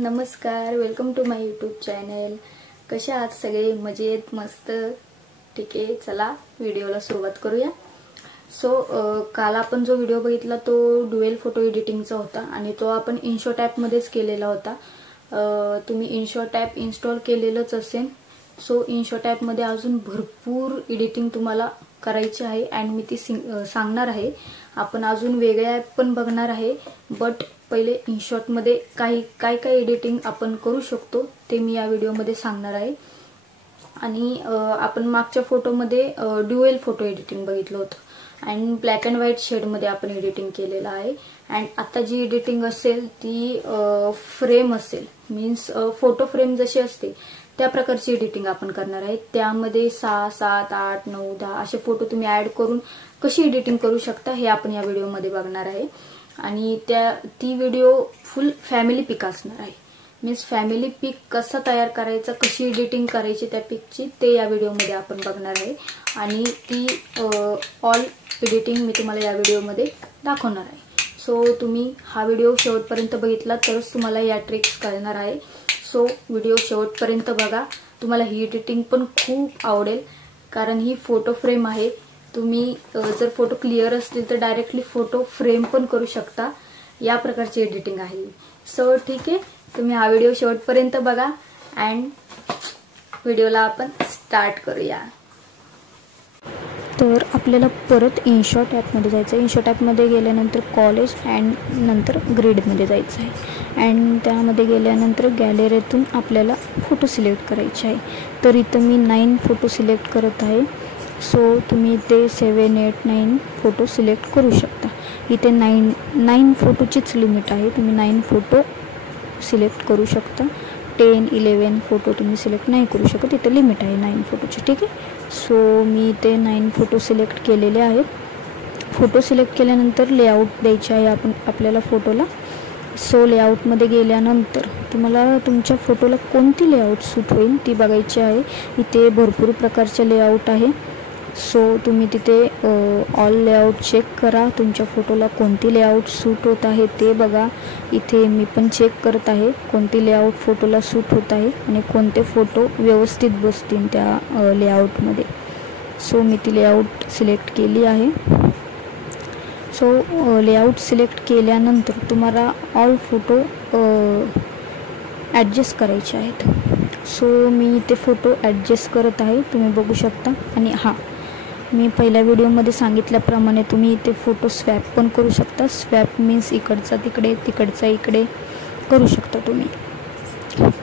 नमस्कार, welcome to my YouTube channel. कसे आहात सगळे? मजेत, मस्त, ठीक आहे। चला व्हिडिओला सुरुवात करूया। काल आपण जो व्हिडिओ बघितला तो ड्युएल फोटो एडिटिंगचा होता आणि तो आपण इनशॉट ॲप मध्येच केलेला होता। तुम्ही इनशॉट ॲप इन्स्टॉल केलेलंच असेल। इनशॉट ॲप मध्ये अजून भरपूर एडिटिंग तुम्हाला करायची आहे आणि मी ती सांगणार आहे। आपण अजून वेगळे ॲप पण बघणार आहे, बट पहिले इनशॉट मध्ये काय एडिटिंग आपण करू शकतो ते मी या व्हिडिओ मध्ये सांगणार आहे। आणि आपण मागच्या फोटो मध्ये ड्युएल फोटो एडिटिंग बघितलं होतं आणि ब्लॅक अँड व्हाईट शेड मध्ये आपण एडिटिंग केलेलं आहे। आणि आता जी एडिटिंग असेल ती फ्रेम असेल, मीन्स फोटो फ्रेम जशी असते त्या प्रकारची एडिटिंग आपण करणार आहे। त्यामध्ये 6, 7, 8, 9, 10 असे फोटो तुम्ही ऍड करून कशी एडिटिंग करू शकता हे आपण या व्हिडिओ मध्ये बघणार आहे। आणि ती व्हिडिओ फुल फॅमिली पिक असणार आहे। मीन्स फॅमिली पिक कसा तयार करायचा, कशी एडिटिंग करायची त्या पिकची, ते या व्हिडिओ मध्ये आपण बघणार आहे। आणि ती ऑल एडिटिंग मी तुम्हाला या व्हिडिओ मध्ये दाखवणार आहे। तुम्ही हा व्हिडिओ शेवटपर्यंत बघितला तरच तुम्हाला या ट्रिक्स कळणार आहे। व्हिडिओ शेवटपर्यंत बघा, तुम्हाला ही एडिटिंग पण खूप आवडेल कारण ही फोटो फ्रेम आहे। तुम्ही जर फोटो क्लिअर असतील तर डायरेक्टली फोटो फ्रेम पण करू शकता, या प्रकारची एडिटिंग आहे। ठीक आहे, तुम्ही हा व्हिडिओ शेवटपर्यंत बघा अँड व्हिडिओला आपण स्टार्ट करूया। तर आपल्याला परत इनशॉट ॲपमध्ये जायचं आहे। इनशॉट ॲपमध्ये गेल्यानंतर कॉलेज अँड नंतर ग्रिडमध्ये जायचं आहे अँड त्यामध्ये गेल्यानंतर गॅलरीतून आपल्याला फोटो सिलेक्ट करायचे आहे। तर इथं मी 9 फोटो सिलेक्ट करत आहे। तुम्ही इथे 7, 8, 9 फोटो सिलेक्ट करू शकता। इथे 9 फोटोचीच लिमिट आहे, तुम्ही 9 फोटो सिलेक्ट करू शकता। 10, 11 फोटो तुम्ही सिलेक्ट नाही करू शकत, इथे लिमिट आहे 9 फोटोची, ठीक आहे। मी इथे 9 फोटो सिलेक्ट केलेले आहेत। फोटो सिलेक्ट केल्यानंतर लेआउट द्यायचे आहे आपल्याला फोटोला। लेआउटमध्ये गेल्यानंतर तुम्हाला तुमच्या फोटोला कोणती लेआउट सूट होईल ती बघायची आहे। इथे भरपूर प्रकारचे लेआउट आहे। तुम्ही तिथे ऑल लेआउट चेक करा, तुमच्या फोटोला कोणती लेआउट सूट होत आहे ते बघा। इथे मी पण चेक करत आहे कोणती लेआउट फोटोला सूट होत आहे आणि कोणते फोटो व्यवस्थित बसतील त्या लेआउटमध्ये। मी ती लेआउट सिलेक्ट केली आहे। लेआउट सिलेक्ट केल्यानंतर तुम्हाला ऑल फोटो ॲडजस्ट करायचे आहेत। मी इथे फोटो ॲडजस्ट करत आहे, तुम्ही बघू शकता। आणि मी पहिल्या व्हिडिओमध्ये सांगितल्याप्रमाणे तुम्ही इथे फोटो स्वॅप पण करू शकता। स्वॅप मीन्स इकडचा तिकडे, तिकडचा इकडे करू शकता तुम्ही,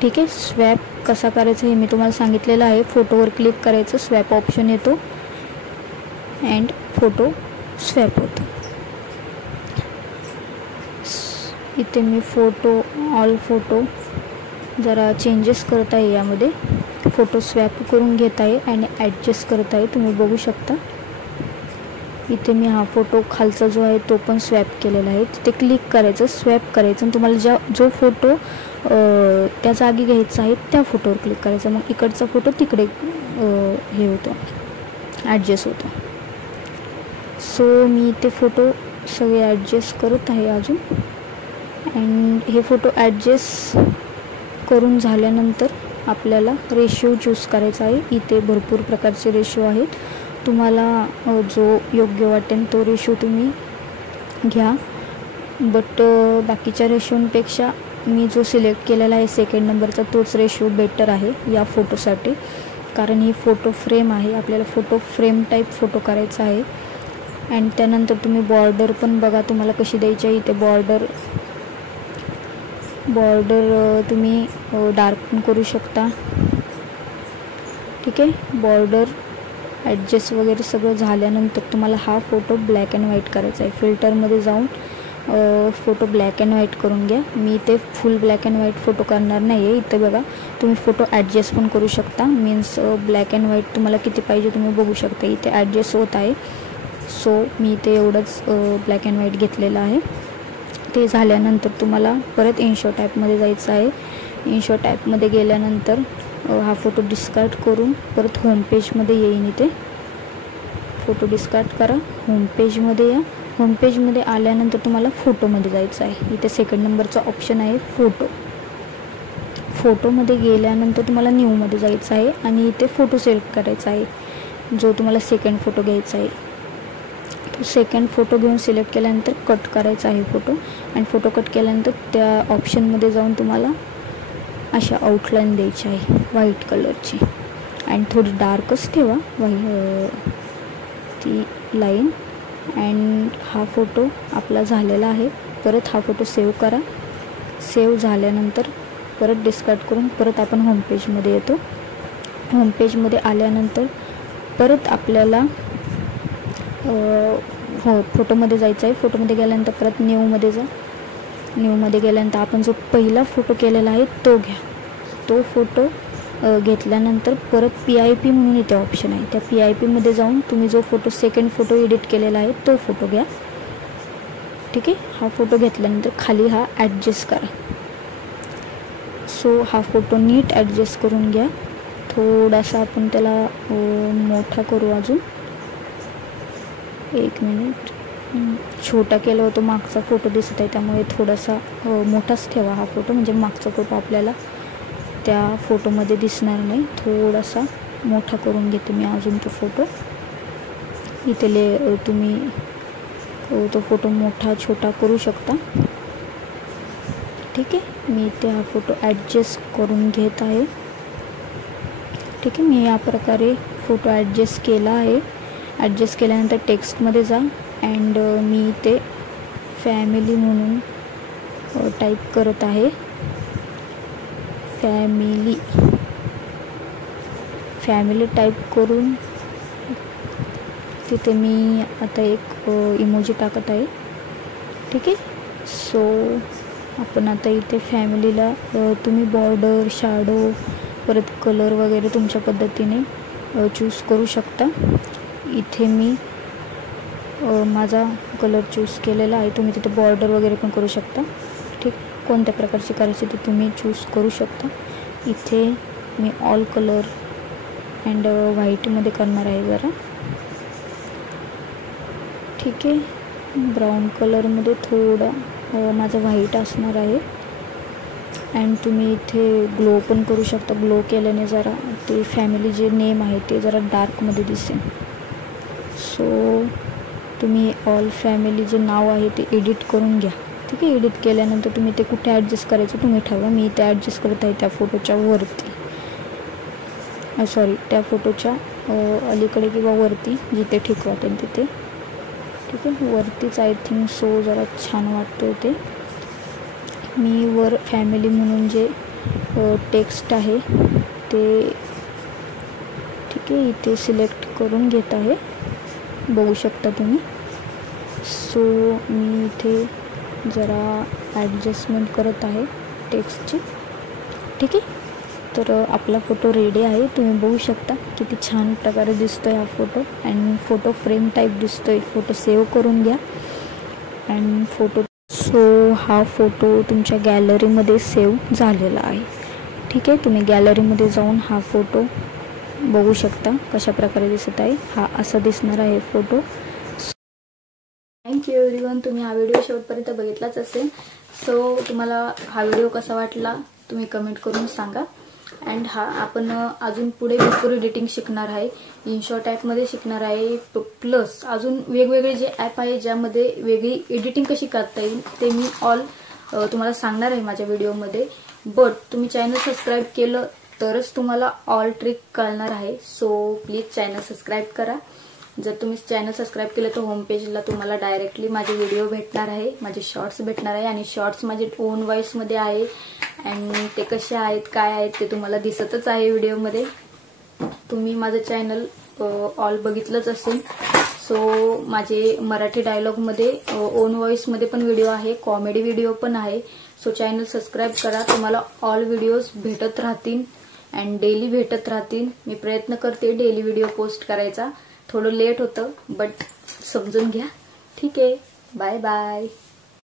ठीक आहे। स्वॅप कसा करायचा हे मी तुम्हाला सांगितलेलं आहे। फोटोवर क्लिक करायचं, स्वॅप ऑप्शन येतो अँड फोटो स्वॅप होतो। इथे मी ऑल फोटो जरा चेंजेस करत आहे, यामध्ये फोटो स्वॅप करून घेत आहे आणि ॲडजस्ट करत आहे, तुम्ही बघू शकता। इथे मी हा फोटो खालचा जो आहे तो पण स्वॅप केलेला आहे। तिथे क्लिक करायचं, स्वॅप करायचं आणि तुम्हाला जो फोटो त्या जागी घ्यायचा आहे त्या फोटोवर क्लिक करायचं। मग इकडचा फोटो तिकडे हे होतो, ॲडजस्ट होतो। मी इथे फोटो सगळे ॲडजस्ट करत आहे अजून। अँड हे फोटो ॲडजस्ट करून झाल्यानंतर आपल्याला रेशो चूज करायचा आहे। इथे भरपूर प्रकारचे रेशो आहेत, तुम्हाला जो योग्य वाटेल तो रेशो तुम्ही घ्या। बट बाकीच्या रेशोंपेक्षा मी जो सिलेक्ट केलेला आहे 2nd नंबरचा तोच रेशो बेटर आहे या फोटोसाठी, कारण ही फोटो फ्रेम आहे, आपल्याला फोटो फ्रेम टाईप फोटो करायचा आहे। अँड त्यानंतर तुम्ही बॉर्डर पण बघा तुम्हाला कशी द्यायची आहे। इथे बॉर्डर तुम्ही डार्क पण करू शकता, ठीक आहे। बॉर्डर ॲडजस्ट वगैरे सगळं झाल्यानंतर तुम्हाला हा फोटो ब्लॅक अँड व्हाईट करायचा आहे। फिल्टरमध्ये जाऊन फोटो ब्लॅक अँड व्हाईट करून घ्या। मी इथे फुल ब्लॅक अँड व्हाईट फोटो करणार नाही आहे। इथे बघा तुम्ही फोटो ॲडजस्ट पण करू शकता, मीन्स ब्लॅक अँड व्हाईट तुम्हाला किती पाहिजे तुम्ही बघू शकता, इथे ॲडजस्ट होत आहे। मी इथे एवढंच ब्लॅक अँड व्हाईट घेतलेलं आहे। ते झाल्यानंतर तुम्हाला परत इनशॉट ॲपमध्ये जायचं आहे। इनशॉट ॲपमध्ये गेल्यानंतर हा फोटो डिस्कार्ड करून परत होम पेजमध्ये येईन। इथे फोटो डिस्कार्ड करा, होम पेजमध्ये या। होम पेजमध्ये आल्यानंतर तुम्हाला फोटोमध्ये जायचं आहे। इथे 2nd नंबरचा ऑप्शन आहे फोटो, फोटोमध्ये गेल्यानंतर तुम्हाला न्यूमध्ये जायचं आहे आणि इथे फोटो सिलेक्ट करायचा आहे, जो तुम्हाला सेकंड फोटो घ्यायचा आहे. तो सेकंड फोटो घेऊन सिलेक्ट केल्यानंतर कट करायचा आहे फोटो, आणि फोटो कट केल्यानंतर त्या ऑप्शनमध्ये जाऊन तुम्हाला अशा आउटलाईन द्यायची आहे व्हाईट कलरची, आणि थोडी डार्कच ठेवा ती लाईन. अँड हा फोटो आपला झालेला आहे. परत हा फोटो सेव्ह करा. सेव्ह झाल्यानंतर परत डिस्कार्ड करून परत आपण होमपेजमध्ये येतो. होमपेजमध्ये आल्यानंतर परत आपल्याला फोटोमध्ये जायचं आहे. फोटोमध्ये गेल्यानंतर परत न्यूमध्ये जा. न्यूमध्ये गेल्यानंतर आपण जो पहिला फोटो केलेला आहे तो घ्या. तो फोटो घेतल्यानंतर परत PIP म्हणून इथे ऑप्शन आहे, त्या PIPमध्ये जाऊन तुम्ही जो फोटो सेकंड फोटो एडिट केलेला आहे तो फोटो घ्या. ठीक आहे. हा फोटो घेतल्यानंतर खाली हा ॲडजस्ट करा. सो हा फोटो नीट ॲडजस्ट करून घ्या. थोडासा आपण त्याला मोठा करू. अजून 1 मिनिट. छोटा केला होता, मागचा फोटो दिसत आहे त्यामुळे थोडासा मोठाच ठेवा हा फोटो, म्हणजे मागचा फोटो आपल्याला त्या फोटोमध्ये दिसणार नाही. थोडासा मोठा करून घेते मी अजून तो फोटो. इथले तुम्ही तो फोटो मोठा छोटा करू शकता. ठीक आहे. मी इथे हा फोटो ॲडजस्ट करून घेत आहे. ठीक आहे. मी या प्रकारे फोटो ॲडजस्ट केला आहे. ॲडजस्ट केल्यानंतर टेक्स्टमध्ये जा, अँड मी इथे फॅमिली म्हणून टाईप करत आहे. फॅमिली टाईप करून तिथे मी आता एक इमोजी टाकत आहे. ठीक आहे. सो आपण आता इथे फॅमिलीला तुम्ही बॉर्डर, शॅडो, परत कलर वगैरे तुमच्या पद्धतीने चूज करू शकता. इथे मी माझा कलर चूज केलेला आहे. तुम्ही तिथे बॉर्डर वगैरे पण करू शकता. ठीक. कोणत्या प्रकारची करायची ते तुम्ही चूज करू शकता. इथे मी ऑल कलर अँड व्हाईटमध्ये करणार आहे जरा. ठीक आहे. ब्राऊन कलरमध्ये थोडा माझा व्हाईट असणार आहे. अँड तुम्ही इथे ग्लो पण करू शकता. ग्लो केल्याने जरा ते फॅमिली जे नेम आहे ते जरा डार्कमध्ये दिसेल. सो तुम्ही ऑल फॅमिली जे नाव आहे ते एडिट करून घ्या. ठीक आहे. एडिट केल्यानंतर तुम्ही ते कुठे ॲडजस्ट करायचं तुम्ही ठरवा. मी इथे ॲडजस्ट करत आहे त्या फोटोच्या वरती, त्या फोटोच्या अलीकडे किंवा वरती, जिथे ठीक वाटेल तिथे. ठीक आहे. वरतीच आय थिंक सो जरा छान वाटतं ते. मी वर फॅमिली म्हणून जे टेक्स्ट आहे ते ठीक आहे इथे सिलेक्ट करून घेत आहे, बघू शकता तुम्ही. सो मी इथे जरा ॲडजस्टमेंट करत आहे टेक्स्टची. ठीक आहे. तर आपला फोटो रेडी आहे. तुम्ही बघू शकता किती छान प्रकारे दिसतो आहे हा photo, and photo frame type दिसतो आहे. फोटो सेव्ह करून घ्या अँड फोटो. सो हा फोटो तुमच्या गॅलरीमध्ये सेव्ह झालेला आहे. ठीक आहे. तुम्ही गॅलरीमध्ये जाऊन हा फोटो बघू शकता कशा प्रकारे दिसत आहे. हा असा दिसणार आहे फोटो. Thank you everyone. तुम्ही हा व्हिडिओ शेवटपर्यंत बघितलाच असेल. सो तुम्हाला हा व्हिडिओ कसा वाटला तुम्ही कमेंट करून सांगा. अँड हा आपण अजून पुढे बिफोर एडिटिंग शिकणार आहे, इनशॉट ॲपमध्ये शिकणार आहे. प्लस अजून वेगवेगळे जे ॲप आहे ज्यामध्ये वेगळी एडिटिंग कशी करता येईल ते मी ऑल तुम्हाला सांगणार आहे माझ्या व्हिडिओमध्ये. बट तुम्ही चॅनल सबस्क्राईब केलं तरच तुम्हाला ऑल ट्रिक कळणार आहे. सो प्लीज चॅनल सबस्क्राईब करा. जर तुम्ही चॅनल सबस्क्राईब केलं तर होम पेजला तुम्हाला डायरेक्टली माझे व्हिडिओ भेटणार आहे, माझे शॉर्ट्स भेटणार आहे. आणि शॉर्ट्स माझे ओन व्हॉइसमध्ये आहे, आणि ते कसे आहेत काय आहेत ते तुम्हाला दिसतच आहे व्हिडिओमध्ये. तुम्ही माझं चॅनल ऑल बघितलंच असेल. सो माझे मराठी डायलॉगमध्ये ओन व्हॉइसमध्ये पण व्हिडिओ आहे, कॉमेडी व्हिडिओ पण आहे. सो चॅनल सबस्क्राईब करा. तुम्हाला ऑल व्हिडिओज भेटत राहतील अँड डेली भेटत राहतील. मी प्रयत्न करते डेली व्हिडिओ पोस्ट करायचा. थोडं लेट होतं बट समजून घ्या. ठीक आहे. Bye bye.